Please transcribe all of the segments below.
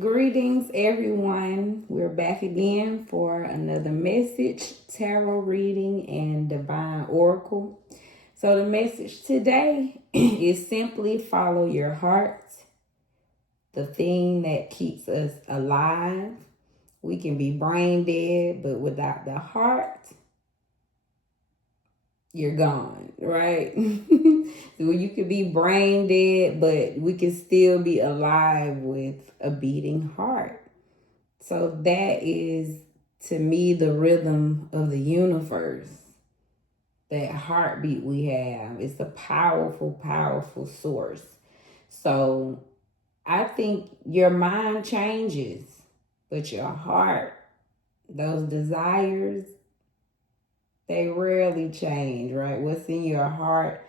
Greetings, everyone. We're back again for another message, tarot reading, and divine oracle. So, the message today is simply follow your heart, the thing that keeps us alive. We can be brain dead, but without the heart, you're gone, right? So you could be brain dead, but we can still be alive with a beating heart. So that is, to me, the rhythm of the universe. That heartbeat we have. It's a powerful, powerful source. So I think your mind changes, but your heart, those desires, they rarely change, right? What's in your heart,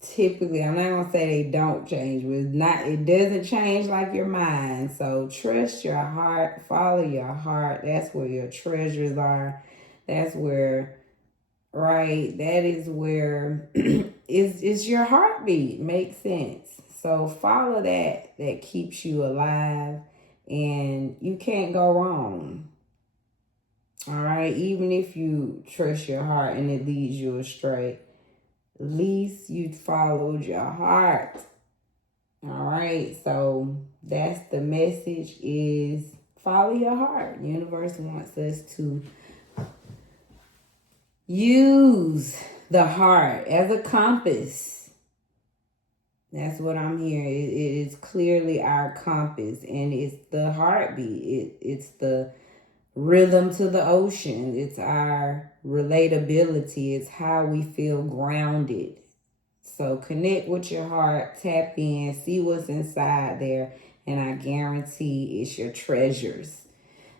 typically, I'm not gonna say they don't change, but it doesn't change like your mind. So trust your heart, follow your heart. That's where your treasures are. That's where, right? That is where it's your heartbeat. Makes sense. So follow that keeps you alive, and you can't go wrong. All right, even if you trust your heart and it leads you astray, at least you followed your heart. All right, so that's the message, is follow your heart. The universe wants us to use the heart as a compass. That's what I'm hearing. It is clearly our compass, and it's the heartbeat. It's the rhythm to the ocean. It's our relatability. It's how we feel grounded. So connect with your heart, tap in, see what's inside there, and I guarantee it's your treasures.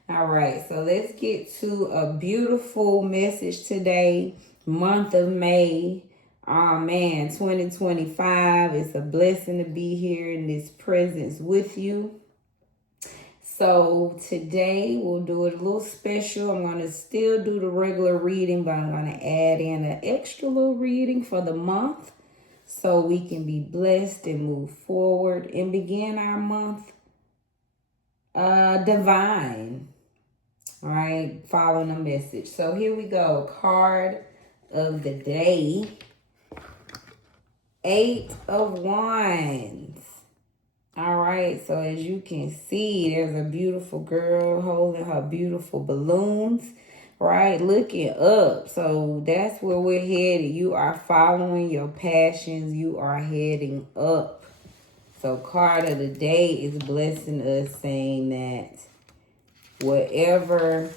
All right, so let's get to a beautiful message today, month of May. Oh man, 2025. It's a blessing to be here in this presence with you. So today we'll do it a little special. I'm going to still do the regular reading, but I'm going to add in an extra little reading for the month so we can be blessed and move forward and begin our month divine. All right, following the message. So here we go. Card of the day. 8 of Wands. All right, so as you can see, there's a beautiful girl holding her beautiful balloons, right? Looking up. So that's where we're headed. You are following your passions. You are heading up. So card of the day is blessing us, saying that whatever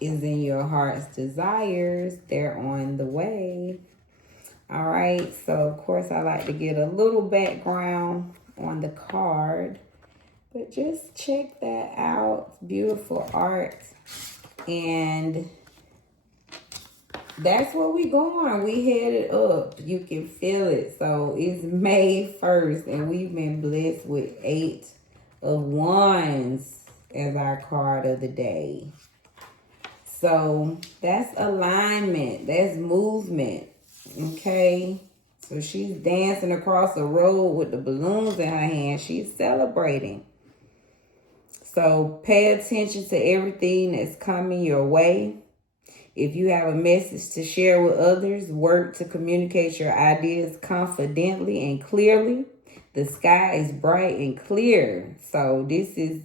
is in your heart's desires, they're on the way. All right, so of course I like to get a little background on the card, but just check that out. Beautiful art, and that's where we going. We headed up. You can feel it. So it's May 1st, and we've been blessed with 8 of Wands as our card of the day. So that's alignment. That's movement. Okay. So she's dancing across the road with the balloons in her hand. She's celebrating. So pay attention to everything that's coming your way. If you have a message to share with others, work to communicate your ideas confidently and clearly. The sky is bright and clear. So this is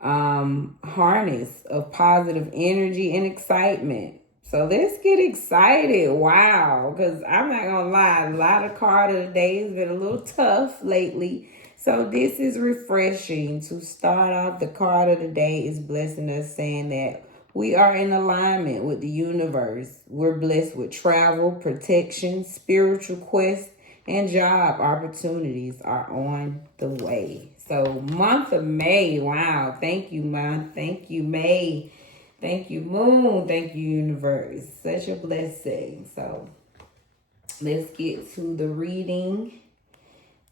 harness of positive energy and excitement. So let's get excited. Wow. Because I'm not going to lie, a lot of card of the day has been a little tough lately. So this is refreshing. To start off, the card of the day is blessing us, saying that we are in alignment with the universe. We're blessed with travel, protection, spiritual quests, and job opportunities are on the way. So month of May, wow. Thank you, month. Thank you, May. Thank you, moon. Thank you, universe. Such a blessing. So let's get to the reading.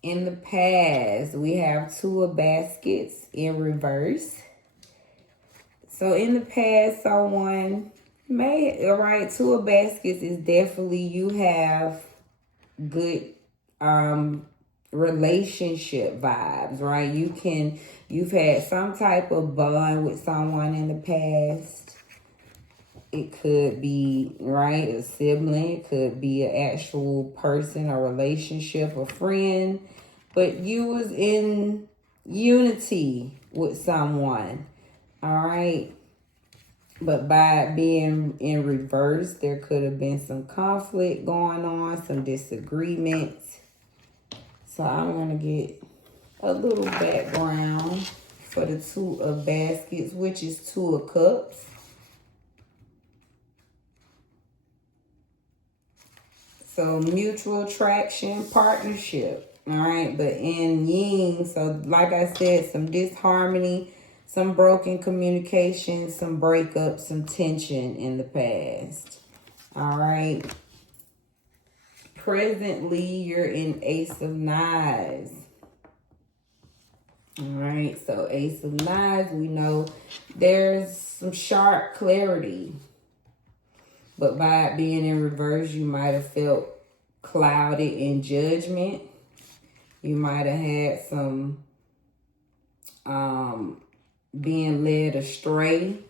In the past, we have 2 of baskets in reverse. So in the past, someone may, all right, 2 of baskets is definitely you have good relationship vibes, right? You've had some type of bond with someone in the past. It could be, right, a sibling. It could be an actual person, a relationship, a friend. But you was in unity with someone, all right? But by it being in reverse, there could have been some conflict going on, some disagreements. So I'm going to get a little background for the Two of Baskets, which is Two of Cups. So mutual attraction, partnership, all right? But in yin, so like I said, some disharmony, some broken communication, some breakup, some tension in the past, all right? Presently, you're in Ace of Knives. All right, so Ace of Knives, we know there's some sharp clarity. But by it being in reverse, you might have felt clouded in judgment. You might have had some being led astray.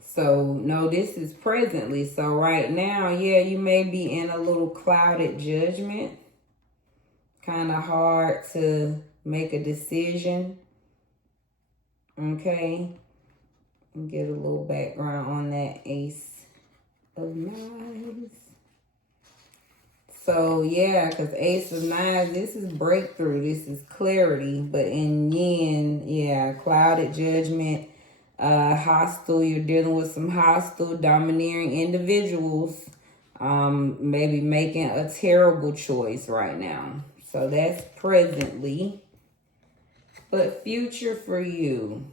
So, no, this is presently. So, right now, yeah, you may be in a little clouded judgment. Kind of hard to make a decision. Okay. Get a little background on that Ace of Knives. So, yeah, because Ace of Knives, this is breakthrough. This is clarity. But in yin, yeah, clouded judgment, hostile. You're dealing with some hostile, domineering individuals. Maybe making a terrible choice right now. So, that's presently. But future for you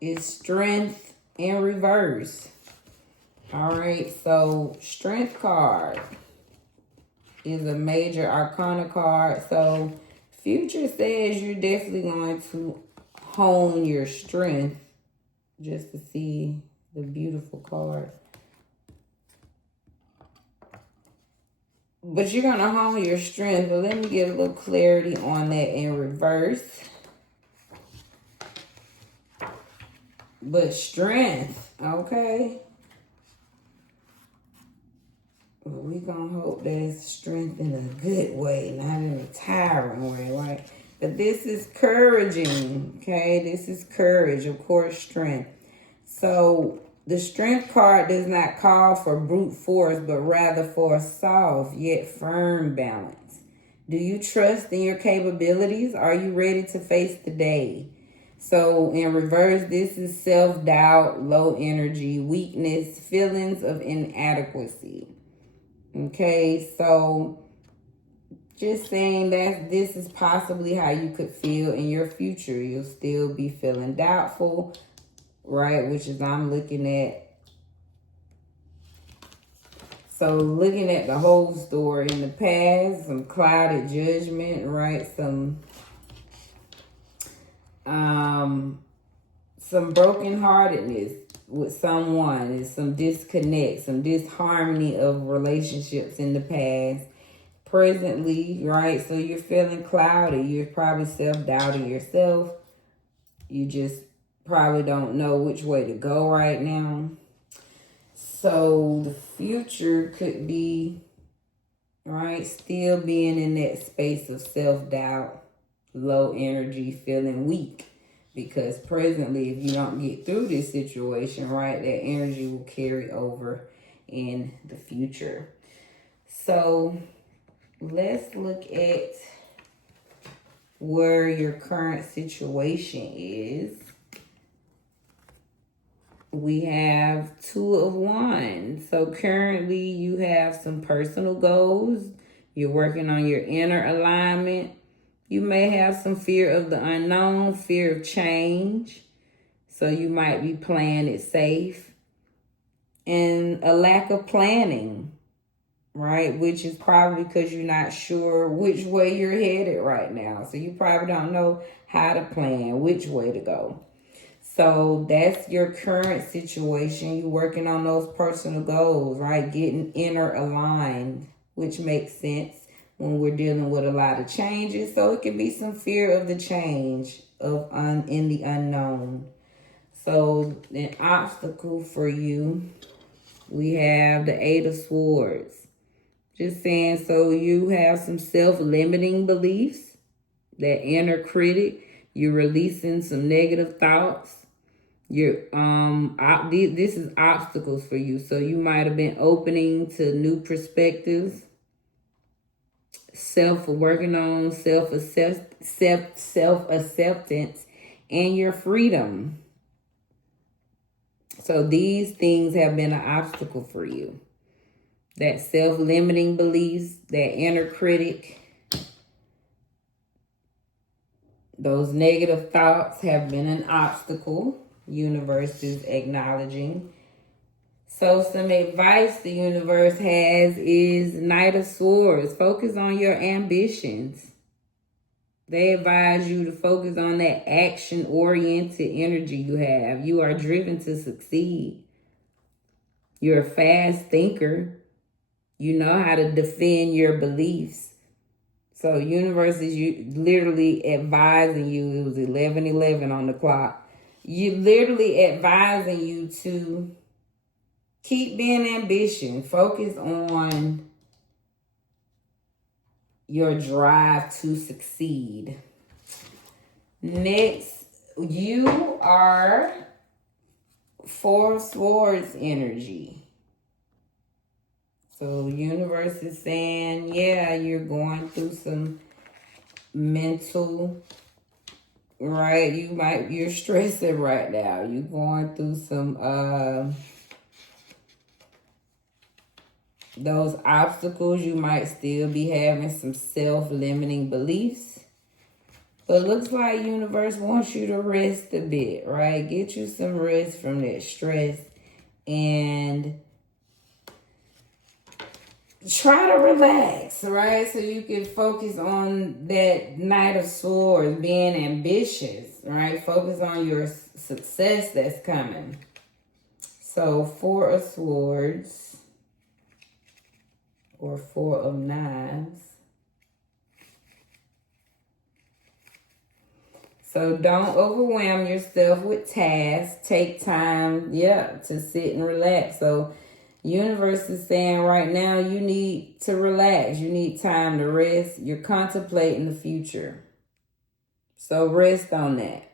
is Strength in reverse. All right, so Strength card is a major arcana card. So future says you're definitely going to hone your strength. Just to see the beautiful card. But you're going to hone your strength. But let me get a little clarity on that in reverse. But strength, okay. But we gonna hope there's strength in a good way, not in a tiring way, right? But this is encouraging, okay? This is courage, of course, strength. So the strength card does not call for brute force, but rather for a soft yet firm balance. Do you trust in your capabilities? Are you ready to face the day? So in reverse, this is self-doubt, low energy, weakness, feelings of inadequacy. Okay, so just saying that this is possibly how you could feel in your future. You'll still be feeling doubtful, right? Which is I'm looking at. So looking at the whole story in the past, some clouded judgment, right? Some brokenheartedness with someone, and some disconnect, some disharmony of relationships in the past. Presently, right? So you're feeling cloudy. You're probably self-doubting yourself. You just probably don't know which way to go right now. So the future could be, right, still being in that space of self-doubt, low energy, feeling weak. Because presently, if you don't get through this situation, right, that energy will carry over in the future. So let's look at where your current situation is. We have Two of Wands. So currently you have some personal goals. You're working on your inner alignment. You may have some fear of the unknown, fear of change. So you might be playing it safe. And a lack of planning, right? Which is probably because you're not sure which way you're headed right now. So you probably don't know how to plan, which way to go. So that's your current situation. You're working on those personal goals, right? Getting inner aligned, which makes sense. when we're dealing with a lot of changes. So it can be some fear of the change in the unknown. So an obstacle for you, we have the Eight of Swords. Just saying, so you have some self-limiting beliefs, that inner critic. You're releasing some negative thoughts. This is obstacles for you. So you might have been opening to new perspectives, working on self-acceptance and your freedom. So these things have been an obstacle for you. That self-limiting beliefs, that inner critic, those negative thoughts have been an obstacle. Universe is acknowledging. So some advice the universe has is Knight of Swords. Focus on your ambitions. They advise you to focus on that action-oriented energy you have. You are driven to succeed. You're a fast thinker. You know how to defend your beliefs. So universe is literally advising you. It was 11:11 on the clock. You literally advising you to keep being ambitious. Focus on your drive to succeed. Next, you are Four of Swords energy. So universe is saying, yeah, you're going through some mental, right? You're stressing right now. You're going through some, those obstacles. You might still be having some self-limiting beliefs. But it looks like universe wants you to rest a bit, right? Get you some rest from that stress and try to relax, right? So you can focus on that Knight of Swords, being ambitious, right? Focus on your success that's coming. So Four of Swords or Four of Knives. So don't overwhelm yourself with tasks. Take time, to sit and relax. So universe is saying right now you need to relax. You need time to rest. You're contemplating the future. So rest on that.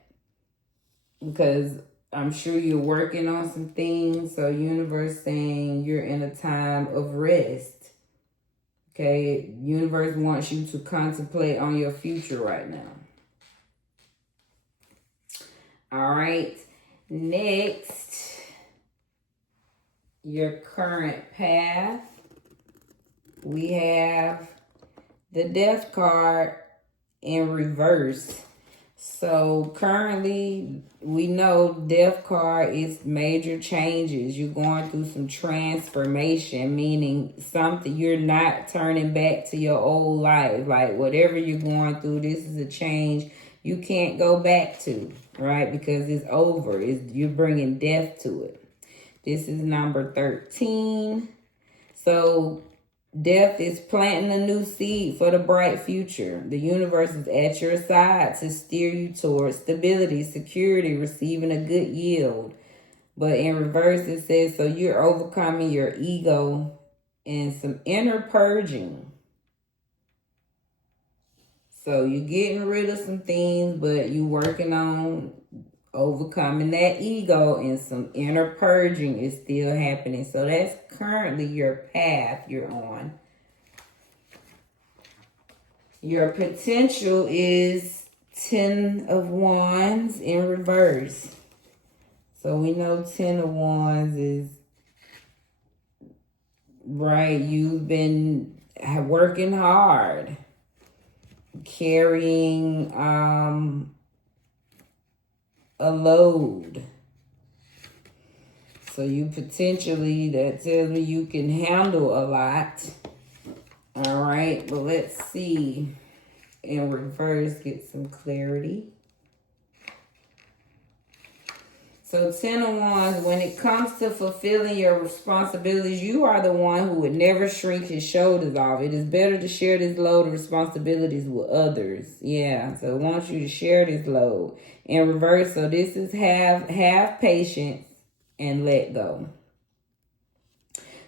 Because I'm sure you're working on some things. So universe saying you're in a time of rest. Okay, universe wants you to contemplate on your future right now. All right, next, your current path. We have the Death card in reverse. So currently, we know Death card is major changes. You're going through some transformation, meaning something you're not turning back to your old life. Like whatever you're going through, this is a change you can't go back to, right? Because it's over. You're bringing death to it. This is number 13. So death is planting a new seed for the bright future. The universe is at your side to steer you towards stability, security, receiving a good yield. But in reverse, it says, so you're overcoming your ego and some inner purging. So you're getting rid of some things, but you're working on overcoming that ego, and some inner purging is still happening. So that's currently your path you're on. Your potential is 10 of Wands in reverse. So we know 10 of Wands is, right, you've been working hard, carrying a load. So you potentially, that tells me you can handle a lot. All right, but let's see. In reverse, get some clarity. So 10 of Wands, when it comes to fulfilling your responsibilities, you are the one who would never shrink his shoulders off. It is better to share this load of responsibilities with others. Yeah, so it wants you to share this load. In reverse, so this is have patience and let go.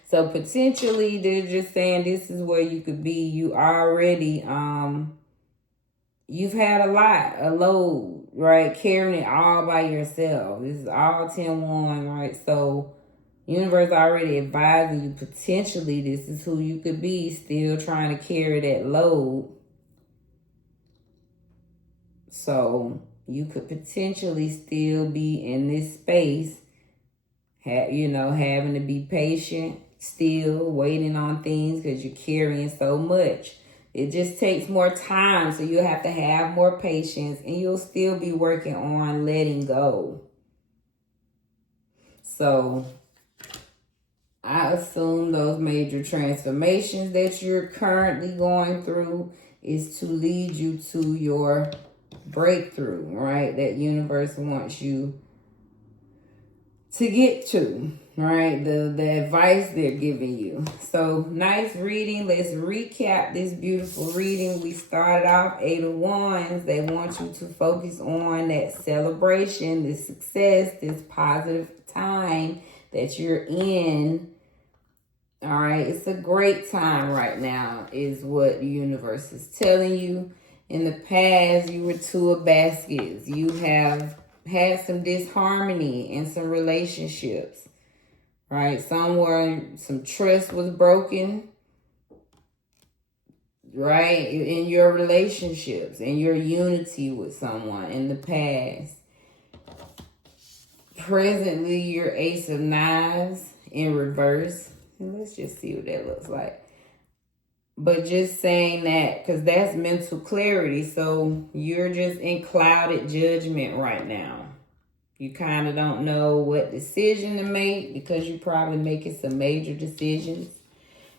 So potentially they're just saying this is where you could be. You already, you've had a load, right? Carrying it all by yourself. This is all 10-1, right? So universe already advising you potentially this is who you could be, still trying to carry that load. So you could potentially still be in this space, having to be patient, still waiting on things because you're carrying so much. It just takes more time, so you'll have to have more patience, and you'll still be working on letting go. So I assume those major transformations that you're currently going through is to lead you to your breakthrough, right? That universe wants you to get to, right? The advice they're giving you. So nice reading. Let's recap this beautiful reading. We started off 8 of Wands. They want you to focus on that celebration, this success, this positive time that you're in. All right, it's a great time right now is what the universe is telling you. In the past, you were 2 of baskets. You have had some disharmony in some relationships, right? Somewhere some trust was broken, right? In your relationships and your unity with someone in the past. Presently, you're Ace of Knives in reverse. And let's just see what that looks like. But just saying that, because that's mental clarity. So you're just in clouded judgment right now. You kind of don't know what decision to make because you're probably making some major decisions.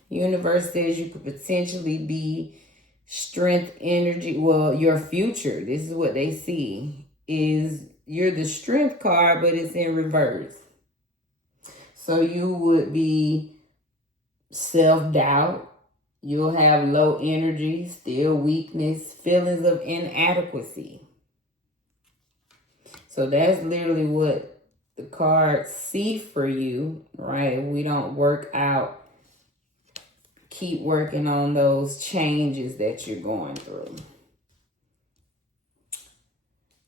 Universe says you could potentially be strength energy. Well, your future, this is what they see, is you're the strength card, but it's in reverse. So you would be self-doubt. You'll have low energy, still weakness, feelings of inadequacy. So that's literally what the cards see for you, right? If we don't work out, keep working on those changes that you're going through.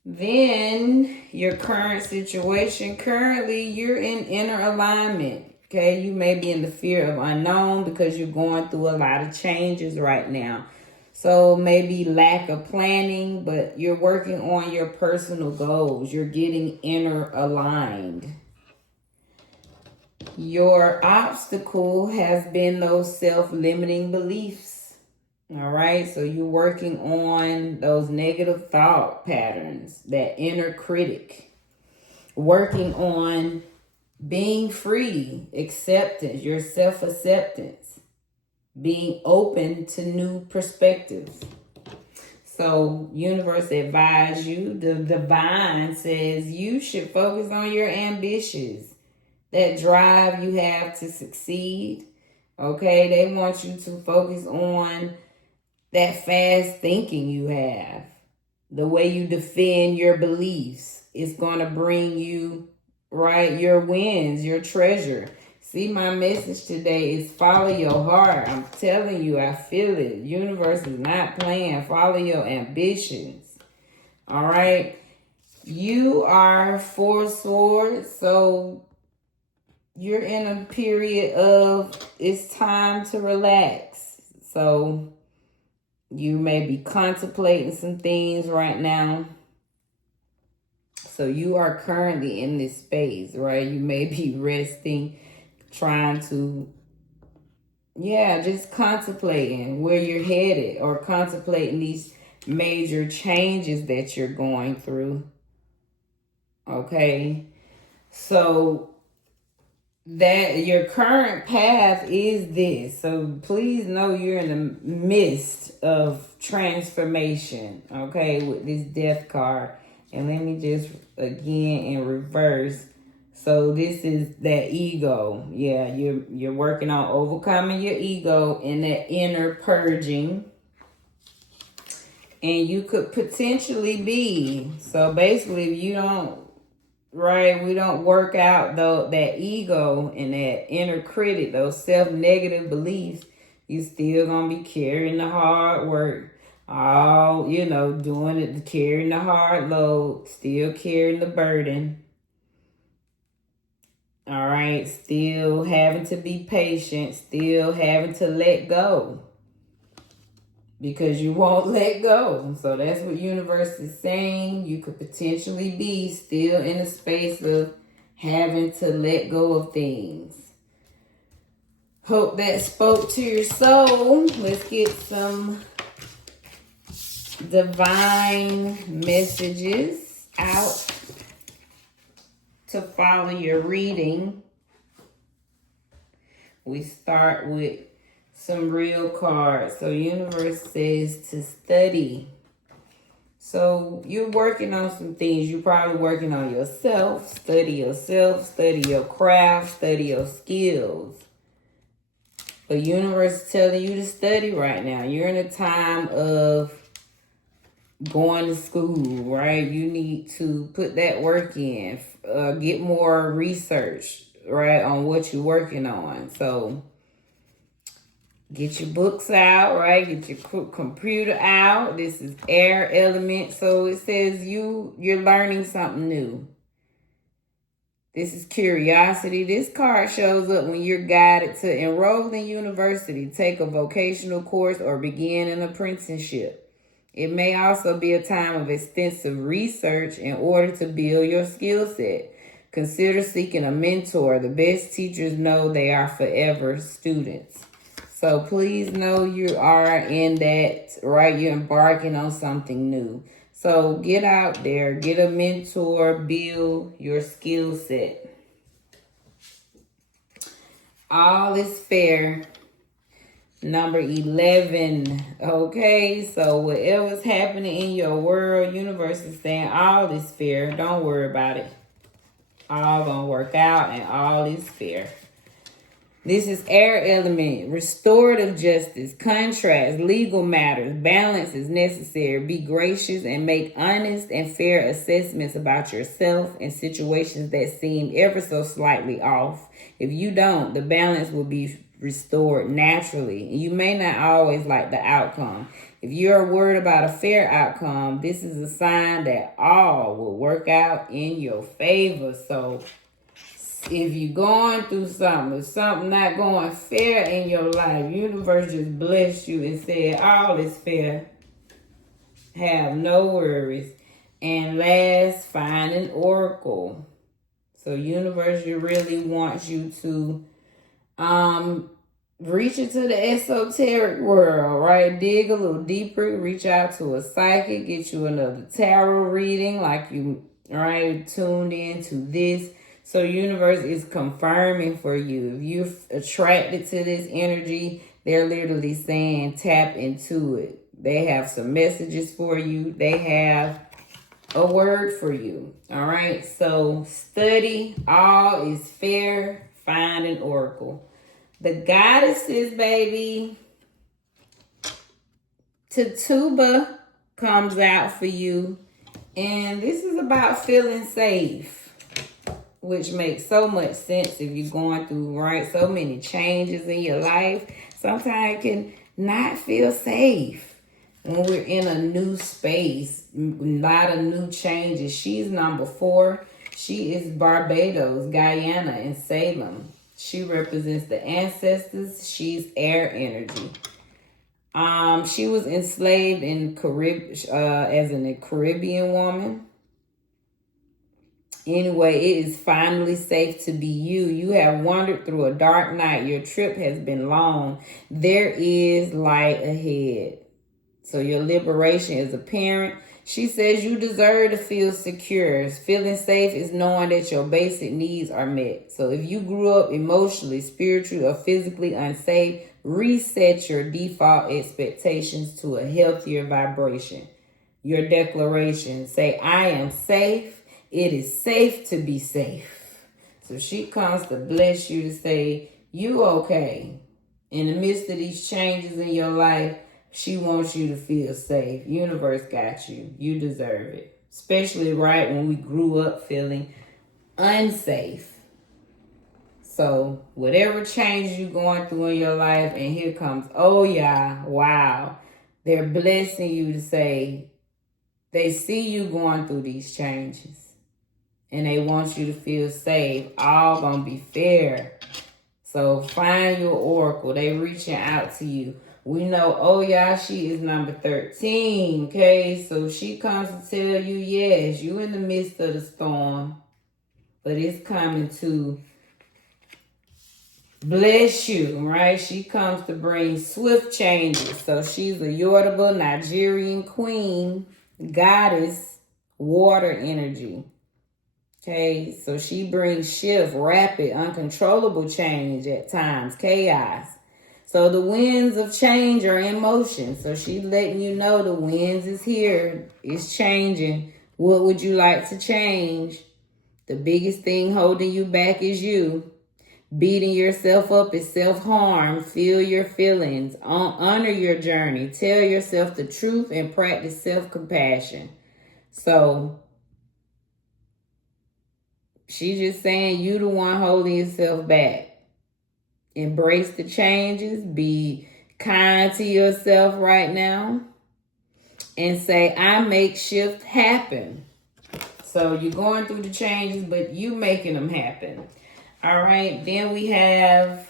Then your current situation, currently you're in inner alignment. Okay, you may be in the fear of unknown because you're going through a lot of changes right now. So maybe lack of planning, but you're working on your personal goals. You're getting inner aligned. Your obstacle has been those self-limiting beliefs. All right, so you're working on those negative thought patterns, that inner critic. Working on being free, acceptance, your self-acceptance, being open to new perspectives. So universe advise you, the divine says you should focus on your ambitions, that drive you have to succeed. Okay, they want you to focus on that fast thinking you have, the way you defend your beliefs. It's going to bring you, right, your wins, your treasure. See, my message today is follow your heart. I'm telling you, I feel it. Universe is not playing. Follow your ambitions. All right. You are 4 swords, so you're in a period of it's time to relax. So you may be contemplating some things right now. So you are currently in this space, right? You may be resting, trying to, just contemplating where you're headed or contemplating these major changes that you're going through. Okay. So that your current path is this. So please know you're in the midst of transformation, okay, with this death card. And let me just, again, in reverse, So this is that ego. Yeah, you're working on overcoming your ego and that inner purging. And you could potentially be. So basically, if you don't, right, we don't work out though that ego and that inner critic, those self-negative beliefs, you still gonna be carrying the hard work. All, doing it, carrying the hard load, still carrying the burden. All right, still having to be patient, still having to let go. Because you won't let go. So that's what universe is saying. You could potentially be still in a space of having to let go of things. Hope that spoke to your soul. Let's get some divine messages out to follow your reading. We start with some real cards. So universe says to study. So you're working on some things. You're probably working on yourself. Study your craft, study your skills. But universe is telling you to study right now. You're in a time of going to school, right? You need to put that work in. Get more research, right, on what you're working on. So get your books out, right? Get your computer out. This is air element. So it says you're learning something new. This is curiosity. This card shows up when you're guided to enroll in university, take a vocational course, or begin an apprenticeship. It may also be a time of extensive research in order to build your skill set. Consider seeking a mentor. The best teachers know they are forever students. So please know you are in that, right? You're embarking on something new. So get out there, get a mentor, build your skill set. All is fair. Number 11. Okay, so whatever's happening in your world, universe is saying all is fair. Don't worry about it. All gonna work out and all is fair. This is air element, restorative justice, contrast, legal matters, balance is necessary. Be gracious and make honest and fair assessments about yourself and situations that seem ever so slightly off. If you don't, the balance will be restored naturally. You may not always like the outcome. If you're worried about a fair outcome, this is a sign that all will work out in your favor. So if you're going through something, if something not going fair in your life, universe just blessed you and said, all is fair. Have no worries. And last, find an oracle. So universe really wants you to reach into the esoteric world, right? Dig a little deeper, reach out to a psychic, get you another tarot reading like you, right, tuned into this. So universe is confirming for you. If you're attracted to this energy, they're literally saying tap into it. They have some messages for you. They have a word for you. All right. So study. All is fair. Find an oracle. The goddesses, baby. Tituba comes out for you. And this is about feeling safe, which makes so much sense if you're going through, right, so many changes in your life. Sometimes it can not feel safe when we're in a new space, a lot of new changes. She's number 4. She is Barbados, Guyana, and Salem. She represents the ancestors. She's air energy. She was enslaved in as a Caribbean woman. Anyway, it is finally safe to be you. You have wandered through a dark night. Your trip has been long. There is light ahead. So your liberation is apparent. She says you deserve to feel secure. Feeling safe is knowing that your basic needs are met. So if you grew up emotionally, spiritually, or physically unsafe, reset your default expectations to a healthier vibration. Your declaration, say, I am safe. It is safe to be safe. So she comes to bless you, to say, you okay. In the midst of these changes in your life, she wants you to feel safe. Universe got you. You deserve it. Especially right when we grew up feeling unsafe. So whatever changes you're going through in your life, and here comes, oh yeah, wow. They're blessing you to say, they see you going through these changes. And they want you to feel safe. All gonna be fair. So find your oracle. They reaching out to you. We know, oh yeah, she is number 13. Okay, so she comes to tell you, yes, you in the midst of the storm, but it's coming to bless you, right? She comes to bring swift changes. So she's a Yoruba Nigerian queen, goddess, water energy. Okay, so she brings shift, rapid, uncontrollable change at times, chaos. So the winds of change are in motion. So she's letting you know the winds is here. It's changing. What would you like to change? The biggest thing holding you back is you. Beating yourself up is self-harm. Feel your feelings. Honor your journey. Tell yourself the truth and practice self-compassion. So she's just saying you the one holding yourself back. Embrace the changes. Be kind to yourself right now. And say, I make shift happen. So you're going through the changes, but you making them happen. All right. Then we have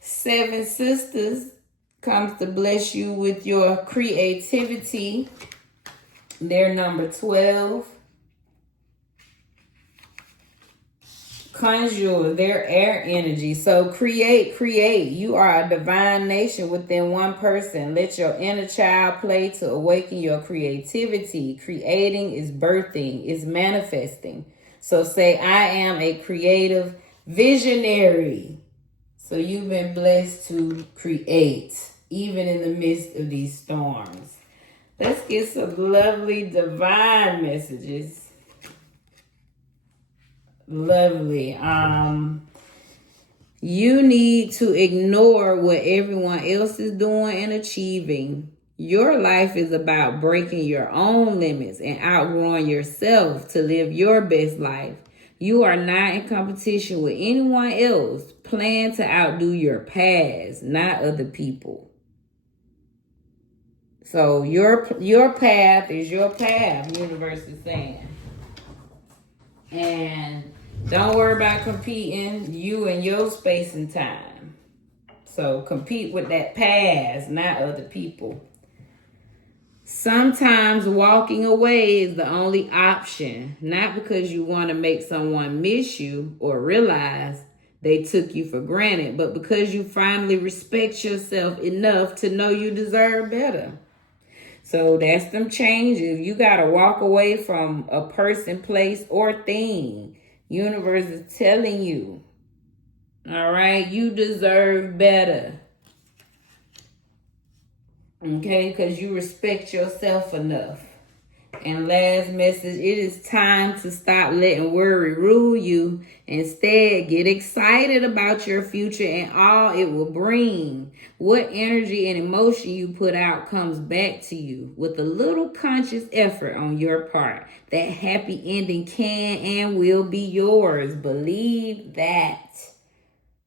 7 sisters comes to bless you with your creativity. They're number 12. Conjure, their air energy. So create. You are a divine nation within one person. Let your inner child play to awaken your creativity. Creating is birthing, is manifesting. So say, I am a creative visionary. So you've been blessed to create, even in the midst of these storms. Let's get some lovely divine messages. Lovely. You need to ignore what everyone else is doing and achieving. Your life is about breaking your own limits and outgrowing yourself to live your best life. You are not in competition with anyone else. Plan to outdo your past, not other people. So your path is your path, universe is saying. And don't worry about competing, you and your space and time. So compete with that past, not other people. Sometimes walking away is the only option, not because you want to make someone miss you or realize they took you for granted, but because you finally respect yourself enough to know you deserve better. So that's them changes. You got to walk away from a person, place, or thing. Universe is telling you, all right, you deserve better. Okay, because you respect yourself enough. And last message, it is time to stop letting worry rule you. Instead, get excited about your future and all it will bring. What energy and emotion you put out comes back to you with a little conscious effort on your part. That happy ending can and will be yours. Believe that.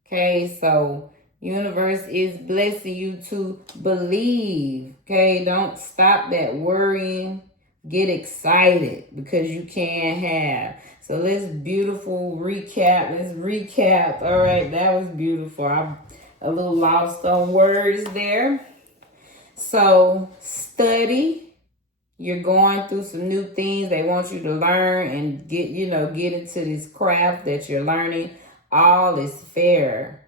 Okay, so universe is blessing you to believe. Okay, don't stop that worrying. Get excited because you can have. So let's beautiful recap. Let's recap. All right, that was beautiful. I'm a little lost on words there. So study. You're going through some new things. They want you to learn and get into this craft that you're learning. All is fair.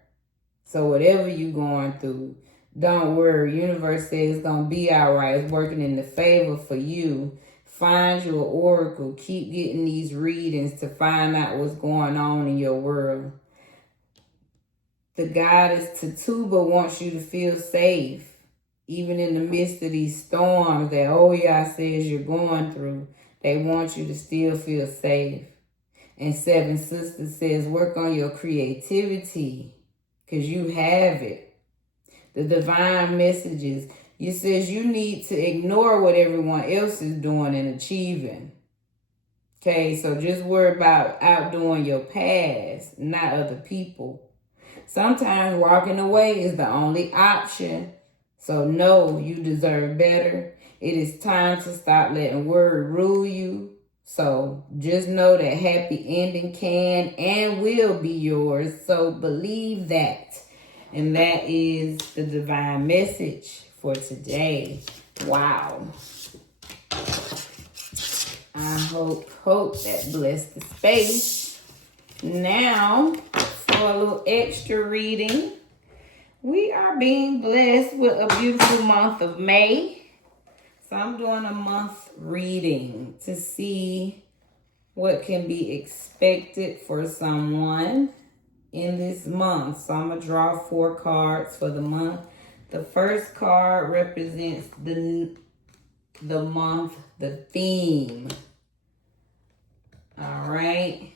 So whatever you're going through, don't worry. Universe says it's going to be all right. It's working in the favor for you. Find your oracle. Keep getting these readings to find out what's going on in your world. The goddess Tatuba wants you to feel safe. Even in the midst of these storms that Oya says you're going through, they want you to still feel safe. And Seven Sisters says, work on your creativity because you have it. The divine messages, it says you need to ignore what everyone else is doing and achieving. Okay, so just worry about outdoing your past, not other people. Sometimes walking away is the only option. So know you deserve better. It is time to stop letting worry rule you. So just know that happy ending can and will be yours. So believe that. And that is the divine message for today. Wow. I hope that blessed the space. Now, for a little extra reading, we are being blessed with a beautiful month of May. So I'm doing a month reading to see what can be expected for someone in this month. So I'm going to draw 4 cards for the month. The first card represents the month, the theme. All right.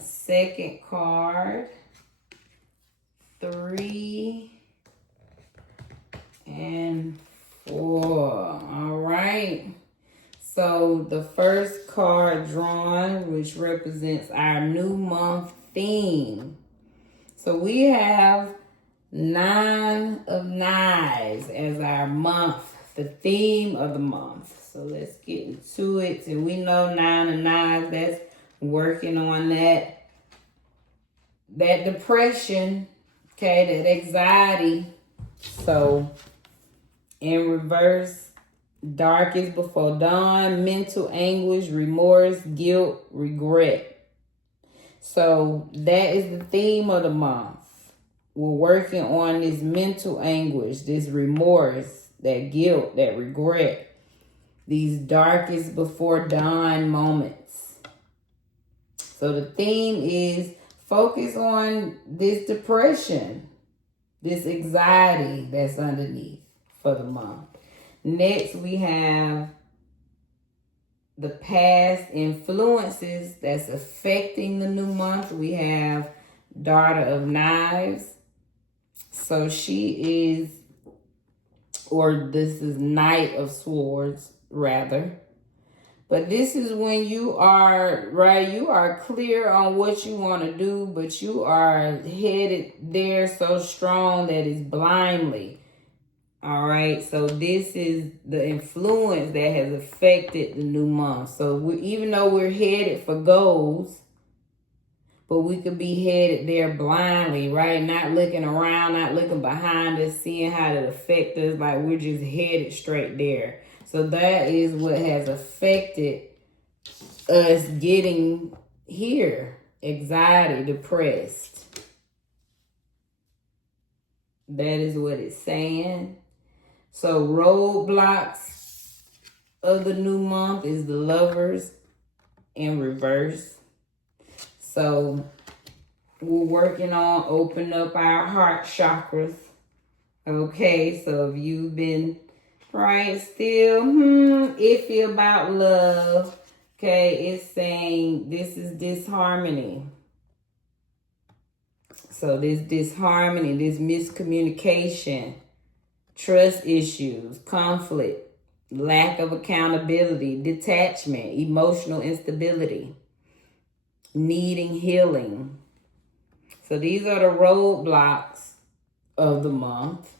Second card, 3 and 4. All right. So the first card drawn, which represents our new month theme. So we have 9 of Knives as our month, the theme of the month. So let's get into it. And we know 9 of Knives, that's working on that depression, okay, that anxiety. So in reverse, dark is before dawn, mental anguish, remorse, guilt, regret. So that is the theme of the month. We're working on this mental anguish, this remorse, that guilt, that regret, these darkest before dawn moments. So the theme is focus on this depression, this anxiety that's underneath for the month. Next, we have the past influences that's affecting the new month. We have Daughter of Knives. So she is, or this is Knight of Swords, rather. But this is when you are, right, you are clear on what you want to do, but you are headed there so strong that it's blindly. All right, so this is the influence that has affected the new month. So even though we're headed for goals, but we could be headed there blindly, right? Not looking around, not looking behind us, seeing how it affects us. Like we're just headed straight there. So that is what has affected us getting here. Anxiety, depressed. That is what it's saying. So roadblocks of the new month is the Lovers in reverse. So we're working on opening up our heart chakras. Okay, so if you've been still iffy about love, okay, it's saying this is disharmony. So this disharmony, this miscommunication, trust issues, conflict, lack of accountability, detachment, emotional instability, needing healing. So these are the roadblocks of the month.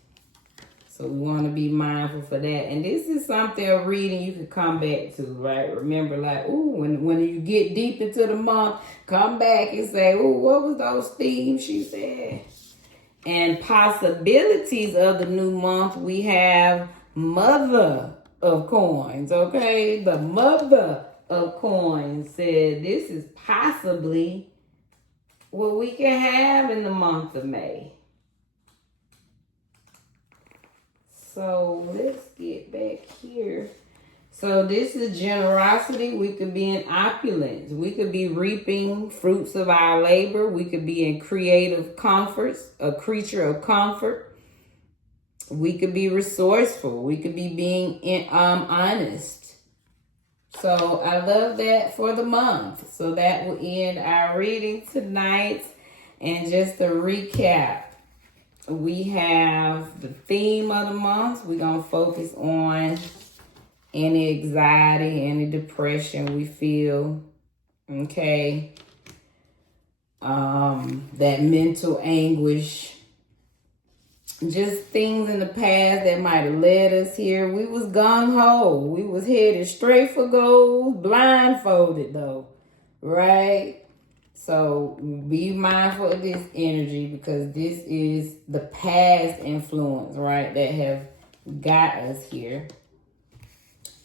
So we want to be mindful for that. And this is something, a reading you can come back to, right? Remember, like, when you get deep into the month, come back and say, what was those themes she said? And possibilities of the new month, we have Mother of Coins, okay? The Mother of Coins said this is possibly what we can have in the month of May. So let's get back here. So this is generosity. We could be in opulence. We could be reaping fruits of our labor. We could be in creative comforts, a creature of comfort. We could be resourceful. We could be being honest. So I love that for the month. So that will end our reading tonight. And just to recap, we have the theme of the month. We're going to focus on any anxiety, any depression we feel. Okay. That mental anguish. Just things in the past that might have led us here. We was gung-ho. We was headed straight for gold, blindfolded though, right? So be mindful of this energy because this is the past influence, right, that have got us here.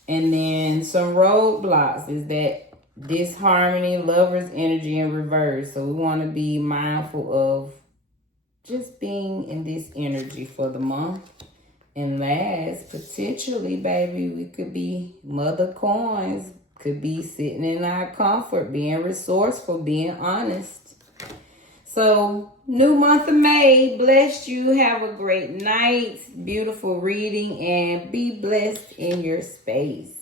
And then some roadblocks is that disharmony, lover's energy in reverse. So we want to be mindful of just being in this energy for the month. And last, potentially, baby, we could be mother coins, could be sitting in our comfort, being resourceful, being honest. So, new month of May, bless you. Have a great night, beautiful reading, and be blessed in your space.